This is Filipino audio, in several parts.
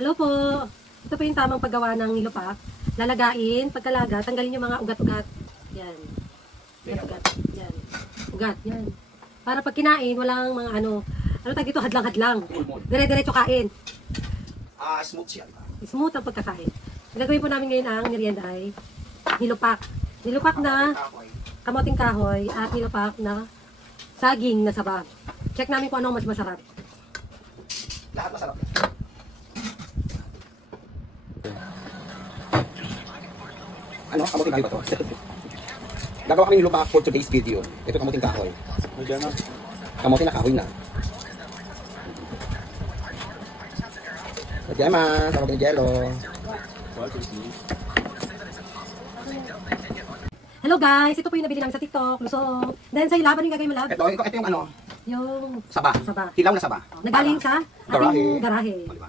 Hello po. Ito po yung tamang paggawa ng nilupak. Lalagain, pagkalaga, tanggalin yung mga ugat-ugat. Yan. Ugat-ugat. Yan. Ugat. Yan. Para pag kinain, walang mga ano tag dito, hadlang-hadlang. Dire-diretso kain. Smooth siya. Smooth ang pagkakain. Gagawin po namin ngayon ang merienda ay nilupak. Nilupak na kamoting kahoy at nilupak na saging na saba. Check namin kung ano mas masarap. Lahat masarap. Ano? Kamuting kahoy ba ito? Gagawa kami nilupak for today's video. Ito kamuting kahoy. Kamuting na kahoy na. Pagyaman, kamuting na jello. Hello guys, ito po yung nabili namin sa TikTok, lusong. Then sa ilaban yung gagawin mo lab? Ito yung ano? Yung Saba. Hilaw na saba. Nagaling sa ating garahe. Diba?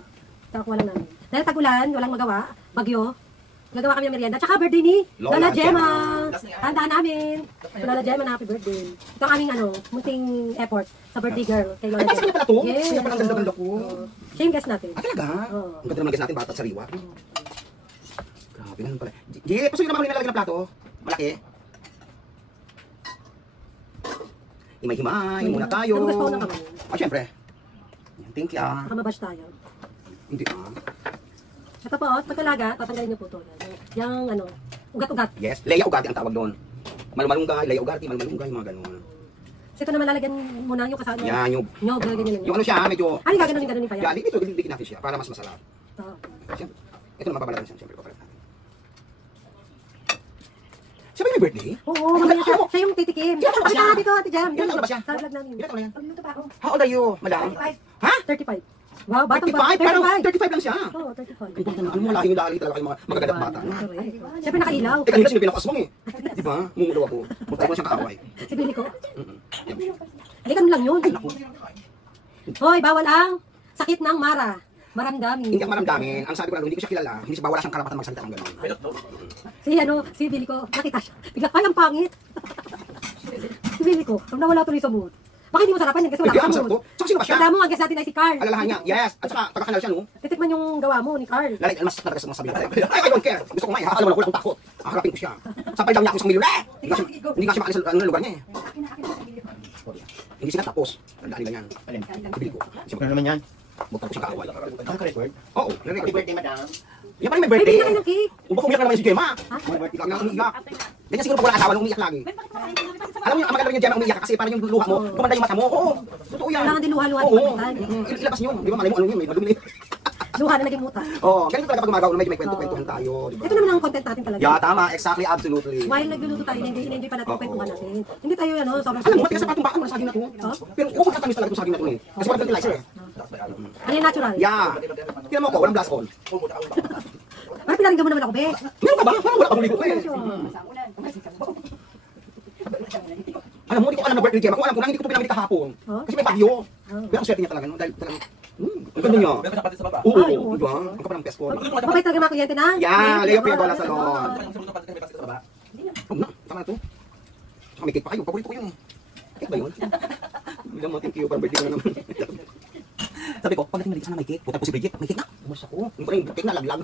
Kakuha lang namin. Dahil tag-ulan, walang magawa, bagyo. Gagawa kami ng merienda. Tsaka birthday ni Lola Gemma. Handaan namin. Lola Gemma na happy birthday. Ito ang aming munting effort sa birthday girl kay Lola Gemma. Ay, pala to? Yes. Siya pala ang ganda-ganda ko. Siya yung guest natin. Talaga? Ang ganda naman guest natin, bata sariwa. Grabe, ganun pala. Pasukin naman kami nilalagay ng plato. Malaki. Himay-himay, muna tayo. Nagugas pa ako ng kamay. Siyempre. Thank you. Baka mabash tayo. Hindi Ito po, pagkalaga, tatanggalin niyo po ito. Yung ugat-ugat. Yes, leya ugati ang tawag doon. Malunggay, leya ugati, malunggay, mga ganun. So ito naman lalagyan muna yung kasama. Yan, yung lalagyan nyo lang. yung ano siya, medyo... Ay, gaganunin pa yan. Yan, dito, didikit natin siya para mas masarap. Siyempre, ito naman papalag siya, siyempre, papalag natin. Siya ba yung may birthday? Oo, siya yung titikim. Ay, dito, Ate Jam. Ilan taon ba siya? Sa vlog namin. Ilan taon na yan? Pagluto pa ako. How old are you, madam? 35. Ha? 35. Wow, batang 35? Parang 35 lang siya. Oo, 35. Ano mo, lahing dali talaga kayo mga magagadat bata. Siyempre nakailaw. Eh, kanina sino pinakasmong eh. Di ba? Mumulaw ako. Magtayo mo siyang kaaway. Si Billy ko. Hindi kami lang yun. Hoy, bawal ang sakit ng mara. Maramdamin. Hindi ako maramdamin. Ang sabi ko lang, hindi ko siya kilala. Hindi siya wala siyang karapatan magsalita ng gano'n. Si Billy ko, nakita siya. Bigla, ay, ang pangit. Si Billy ko, nawala tuloy sa mood. Bakit hindi mo sarapan yan? Kasi wala ka mood. Tsaka sino ba siya? Tanda mo, ang guest natin ay si Carl. Alalahan niya. Yes. At saka, taga-kanal siya, no? Titikman yung gawa mo ni Carl. Lalay, mas talaga sa mga sabihin talaga. Ay, I don't care. Gusto ko nga, alam mo na, akong takot. Haharapin ko siya. Sampay daw niya ako sa milyon. Hindi nga siya maalis sa lugar niya eh. Hindi sila tapos. Tandaan nila yan. Bili ko. Ano naman yan? Magtapos yung kaaway. Ang ka-record? Oo. Happy birthday, madam. Yan pa rin may Ay, birthday. bigyan kayo ng cake. Baka umiyak na naman si Gemma. Ha? Ikaw na umiyak. Ganyan siguro pag wala asawa nung umiyak lagi. Alam mo yung maganda yung Gemma umiyak kasi parang yung luha mo, gumanda yung mata mo. Oo. Totoo yan. Kailangan din luha-luha. Oo. Ilabas nyo. Di ba malay mo ano yun? May madumi. Luha na naging muta. Oo. Ganito talaga pag gumagawa, medyo may kwento-kwentuhan tayo. Ito naman ang content natin talaga. Yeah, tama. Exactly. Absolutely. While nagluluto tayo, in-enjoy pa natin yung kwentuhan natin. Hindi tayo sobrang Alam mo, matigas sa patong baka mo na saging na to. Pero okay na tamis talaga itong saging na to eh. Kasi walang fertilizer eh. Ano yung natural? Yeah. Tingnan mo ako, walang blast on. Ay, pinaringgan mo naman ako, be. Meron ka ba? Parang wala ka buligo ko eh. Alam mo, hindi ko alam na birthday Gemma. Kung alam ko na, hindi ko ito pinamili kahapon. Kasi may bagyo. Pero ang swerte niya talaga, no? Dahil talagang, ang ganda niya. Oo, di ba? Ang kapal ng pesko. Mabait talaga mga kliyente na. Yeah, Leo Piagola Salon. Huwag na, tama na to. Saka may cake pa kayo, paborito ko yun eh. Cake ba yun? Bilang mo, thank you, parang birthday ko na naman. Sabi ko, pagdating na dito sana may cake. Puta ko si Bridget, may cake na. Umas ako. Yung parang cake na, laglag.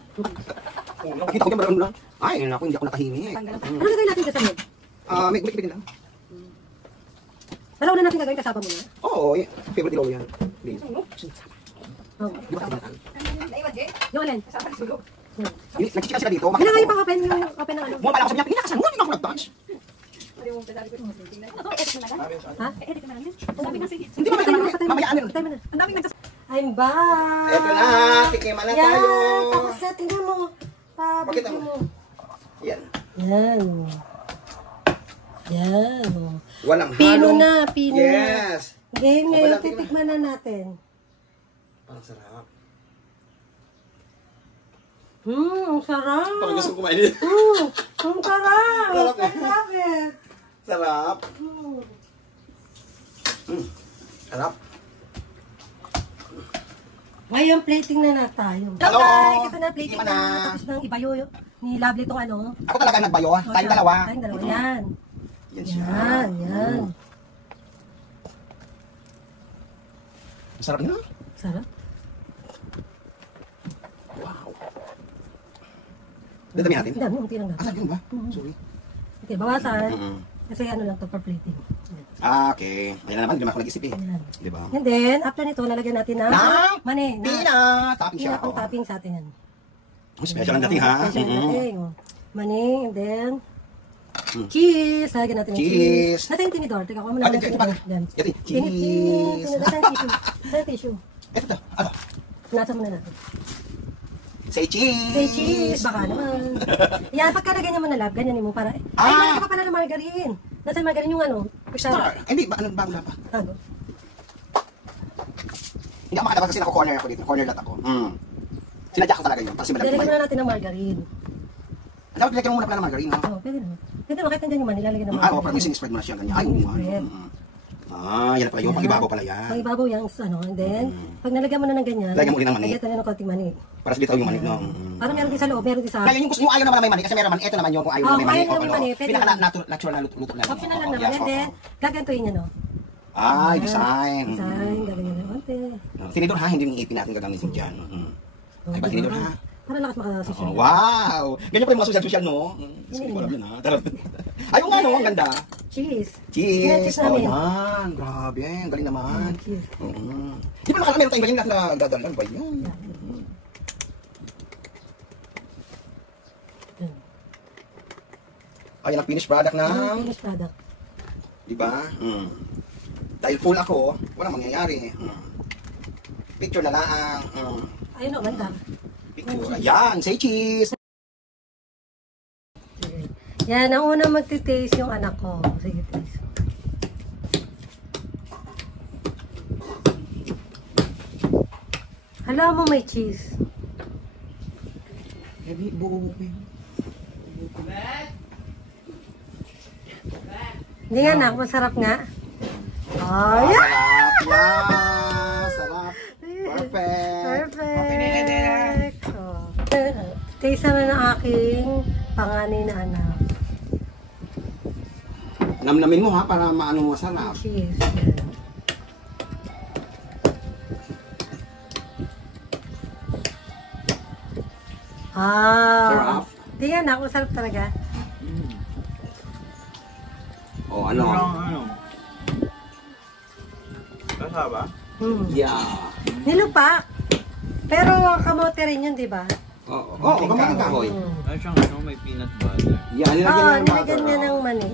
Nakita ko dyan, marami na. Ay, naku, hindi ako nakahimik. Ano gagawin natin sa loob? May cake lang. Dalawa na natin gagawin, kasama mo na. Oo, favorite ilaw yan. Please. Di ba kayo Yung alin? nagchichika sila dito. Hindi na kayo pa-open yung open ng ano. Muna pala ako sabi niya, pinakasan mo, hindi na ako nag-touch. Ha? Hindi ba mamaya ano? Ang daming nagsas... I'm back! Eto na, tikiman na tayo. Yan! Tapos na, tingnan mo. Pakita mo. Yan. Yan. Yan. Walang Pino halong. na, pino na. Yes. Game ngayon, titikman na natin. Parang sarap. Ang sarap. Parang gusto ko kumain. Ang sarap. Sarap eh. I love it. Sarap. Sarap. Ngayon, plating na tayo. Hello. Guys, ito na plating Iba na. na. Tapos ng ibayo ni Lovely itong ano. Ako talaga nagbayo. Tayong dalawa. Tayong dalawa. Yan. Yan siya. Yan. Sarap na. Sarap. Dadami natin? Dami, unti lang Ah, natin. sabi mo ba? Sorry. Okay, bawasan. Mm-mm. Kasi ano lang to for plating. Yan. Ah, okay. Ayan na naman, hindi naman ako nag-isip eh. Yan. Di ba? And then, after nito, lalagyan natin ng mani. Topping siya. Pinakang topping sa atin yan. Special ang dating ha. Special ang Mm-mm. dating. Mani, and then, Mm. cheese. Lalagyan natin ng Cheese. cheese. Nasa yung tinidor. Teka, ako muna Ah, ng ito, tinidor. ito, Yan. ito, cheese. Nasa yung tissue. Nasa yung tissue. Ito to. Ano? Nasa muna natin. Say cheese. Say cheese, baka naman. Yan, pagka ganyan mo na lab, ganyan mo para, ay, meron ka pala ng margarine. Nasa yung margarine yung ano, Star. kutsara. Hindi, ba? Ano ba? Wala pa. Tago. Hindi ako makatapas kasi nako-corner ako dito. Corner lot ako. Sinadya ko talaga yun. Kasi Lalagyan malapit. muna natin ng margarine. Dapat lagyan mo muna pala ng margarine. Ha? Oo, pwede naman. Pwede naman, kahit nandiyan yung mani, lalagyan ng Oo, margarine. parang spread mo na siya ganyan. Ay, oo. Spread. Yan pala yun. Pang-ibabaw pala yan. Pang ibabaw yung ano, and then, pag nalagyan mo na ng ganyan, Lagyan mo ulit ng mani. lagyan tayo ng konting mani. Para sa bitaw yung manit, no? Parang meron din sa loob, meron din sa... Kaya yung gusto yung ayaw naman na may mani, kasi meron man, ito naman yung kung ayaw na may Oh, mani. ayaw na may mani, pwede naman. Pinaka-natural na luto na. Optional lang Oo, naman, yes, and then, oo. gagantuin niya, no? Ay, design. Design, gagawin niya ng konti. Tinidor ha, hindi yung ipin natin gagamitin dyan. Ay, ba tinidor ha? Para lakas makasosyo. Wow! Ganyan pa yung mga social no? Sige ko alam yun ha. Ayun nga no, ang ganda. Cheese. Cheese! Cheese Oh, namin. yan. Grabe, ang galing naman. Cheese. Di ba meron tayong ganyan na gagalan ba yun? Ayan ang finished product ng... Finished product. Di ba? Dahil full ako, wala mangyayari. Picture na lang. Ayun o, ganda. Picture. Ayan, say cheese! Yan, ang unang magtitaste yung anak ko. Sige, taste. Alam mo may cheese. Hindi nga anak, masarap nga. Oh, yeah! Sarap! Sarap! Perfect! Perfect! Oh. Taste na ng aking panganay na anak. Namnamin mo ha, para maano masarap. Cheese. Yan. Sarap. Hindi nga anak, masarap talaga. O ano? Masarap ba? Yeah. Nilupa. Pero kamote rin yun, di ba? Oo, kamating kahoy. Ano siyang ano, may peanut butter. Yan, nilagyan Oo, niya ng nilagyan niya butter. ng mani.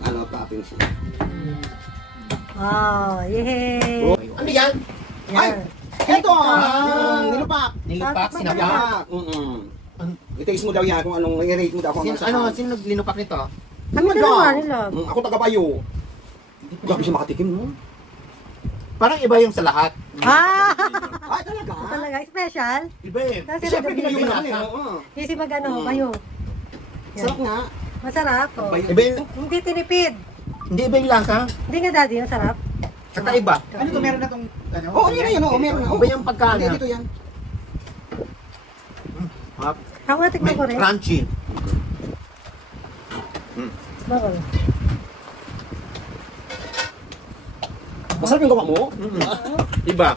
Ano, topping siya. Oh, yay! Ano yan? Ay! Yan. Ito! Nilupak! Nilupak, Sinapak! I-taste mo daw yan kung anong i-rate mo daw kung Sino naglinupak nito? Kami dalawa nila. Ako taga-bayo. Grabe siya makatikim, no? Parang iba yung sa lahat. Ah! Ay, talaga? Talaga, special. Iba eh. Kasi Siyempre, nagabi pinayo na na eh. oo. Kasi magano, bayo. Yan. Sarap nga. Masarap. Oh. Iba yung, Hindi tinipid. hindi iba yung lasa. Hindi nga daddy, masarap. Kakaiba. Ano to, meron na tong ano? Oo, yun na yun. Oo, meron na. Iba yung pagkain. Hindi, dito yan. Ako nga tikman ko rin. Crunchy. Bakal. Masarap yung gawa mo. Iba.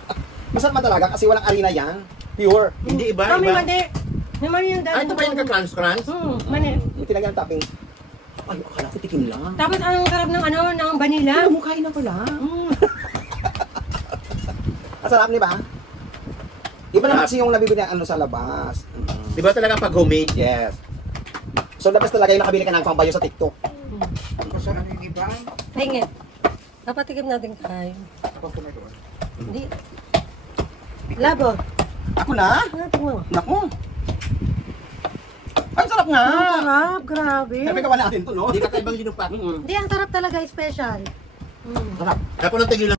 Masarap man talaga kasi walang arena yan. Pure. Hindi iba. Oh, may Iba. mani. May mani yung daddy. Ah, ito ba yung ka-crunch-crunch? Mani. Yung tinagyan ng topping. Ay, akala ko tikim lang. Tapos ang sarap ng ano, ng vanilla. Ano mo kain na pala? Masarap, di ba? Iba naman kasi yung nabibili ano sa labas. Iba talaga pag homemade. Yes. So, labas talaga yung nakabili ka ng pambayo sa TikTok. Kasi ano yung iba? Tingin. Dapat tikim natin kain. Ako na doon. Hindi. Labo. Ako na? Natin mo. Naku. Ay, sarap nga. Ang sarap, grabe. Sabi ka natin to, no? Hindi kakaibang linupak. Hindi, ang sarap talaga, special. Sarap. Tapos nung tigil